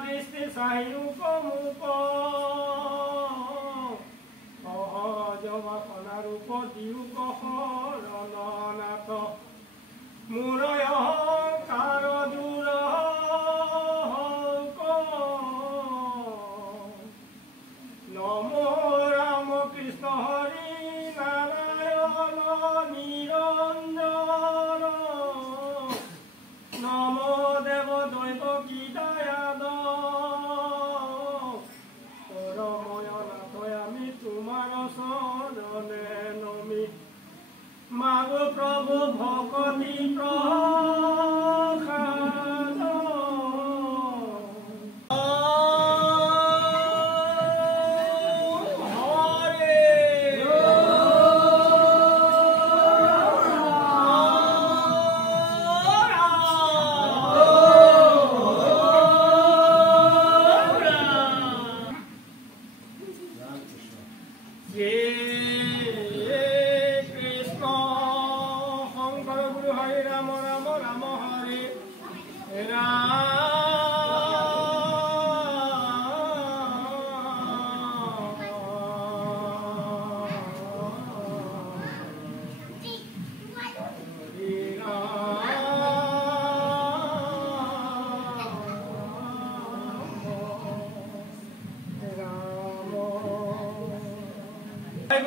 দৃষ্টি চাহিৰূপ সহজবাসনা ৰূপ দিয়োক শৰণনাথ মূৰয় কাৰ দূৰ নমো ৰাম কৃষ্ণ হৰি নাৰায়ণ নিৰঞ্জন নমো দেৱ দৈৱ কি দয়াদ পৰময় নাথ আমি তোমাৰ চৰণে নমি মাগো প্ৰভু ভকতি প্ৰসাদ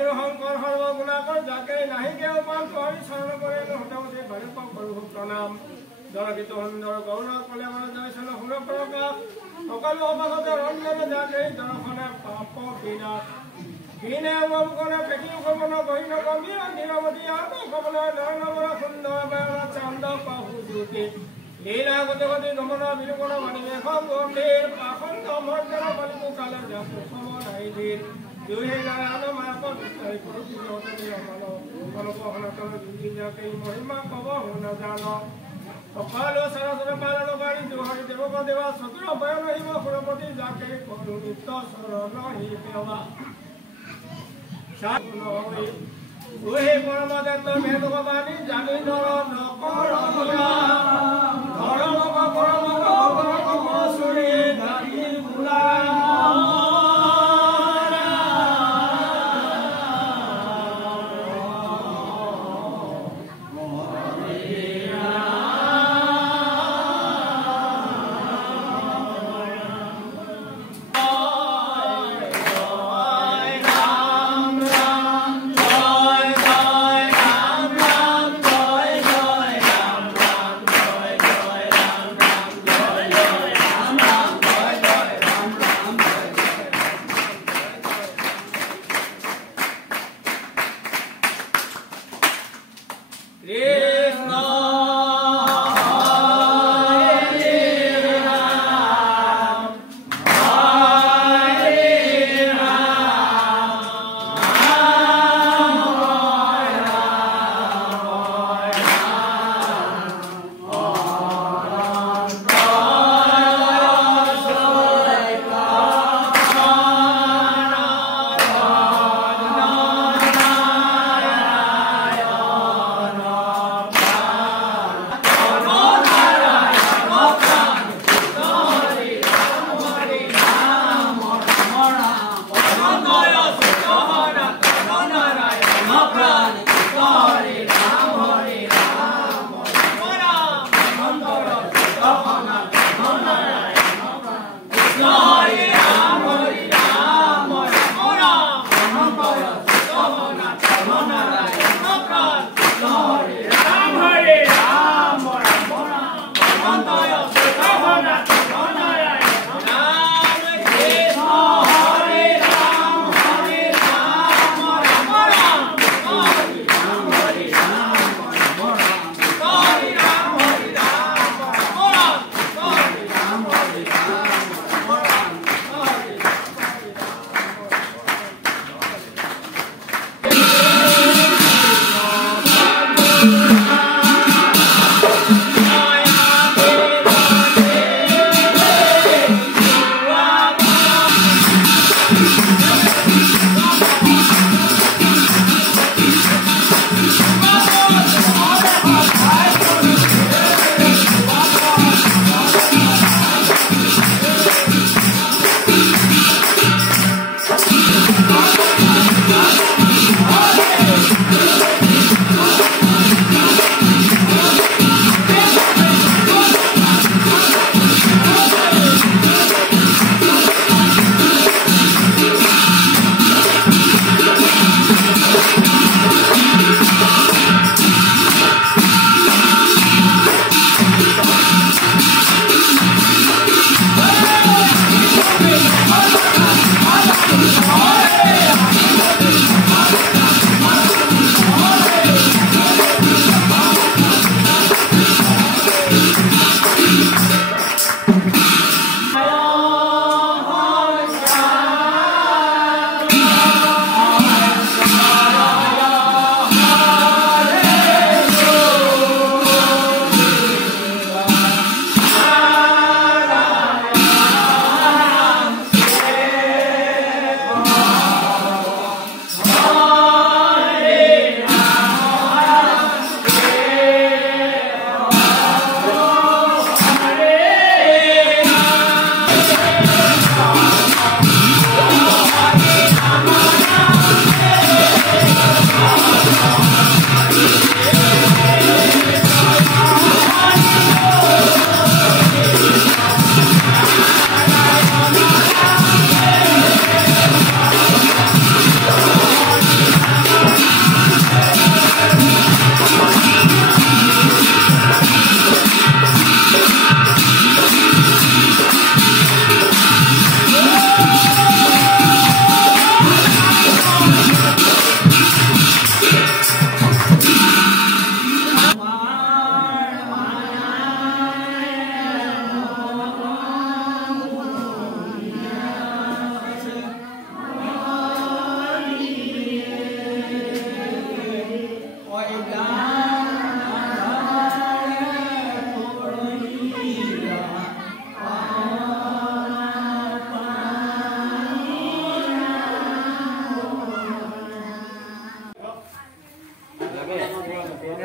গুৰু শংকৰ সৰ্বগুণাকৰ যাকে নাহিকে উপান কৰি চৰণ কৰে হঠাতে ভালে কৰো প্ৰণাম জনগীত সুন্দৰ গৌৰৱ কলে আমাৰ জয়চন শুন প্ৰকাশ সকলো অৱগত ৰঞ্জন যাকে দৰ্শনে পাপ বিনাশ হীনে অৱগণে পেকি উগমন বহিন গম্ভীৰ নিৰৱধি আত্মকমল নয়নবৰ সুন্দৰ বেলা চান্দ পাহু জ্যোতি লীলা গতি গমন বিলোকন মানিবেশ গম্ভীৰ পাখণ্ড মৰ্দন বলিকু কালে যাকু সমনাই ধীৰ দুহে নাৰায়ণ মায়াপদ মহিমা কব শুন জান সকলো সৰস্বত পালন পাৰি দুহৰি দেৱক দেৱা চতুৰ বয়ন আহিব সুৰপতি যাকে কৰো নিত্য চৰণ হি সেৱা দুহে পৰম দত্ত ভেদ বাণী জানি নৰ নকৰ ধৰ্ম পৰম সুৰে ধাৰি বুলা Jai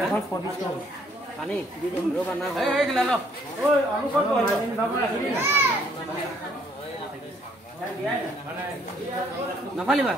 এখন 40 টকা পানী দি দিম ৰবা না এই গিলা ল ওই অনুকল তো মাইন ভাব ৰাখি না নাফালিবা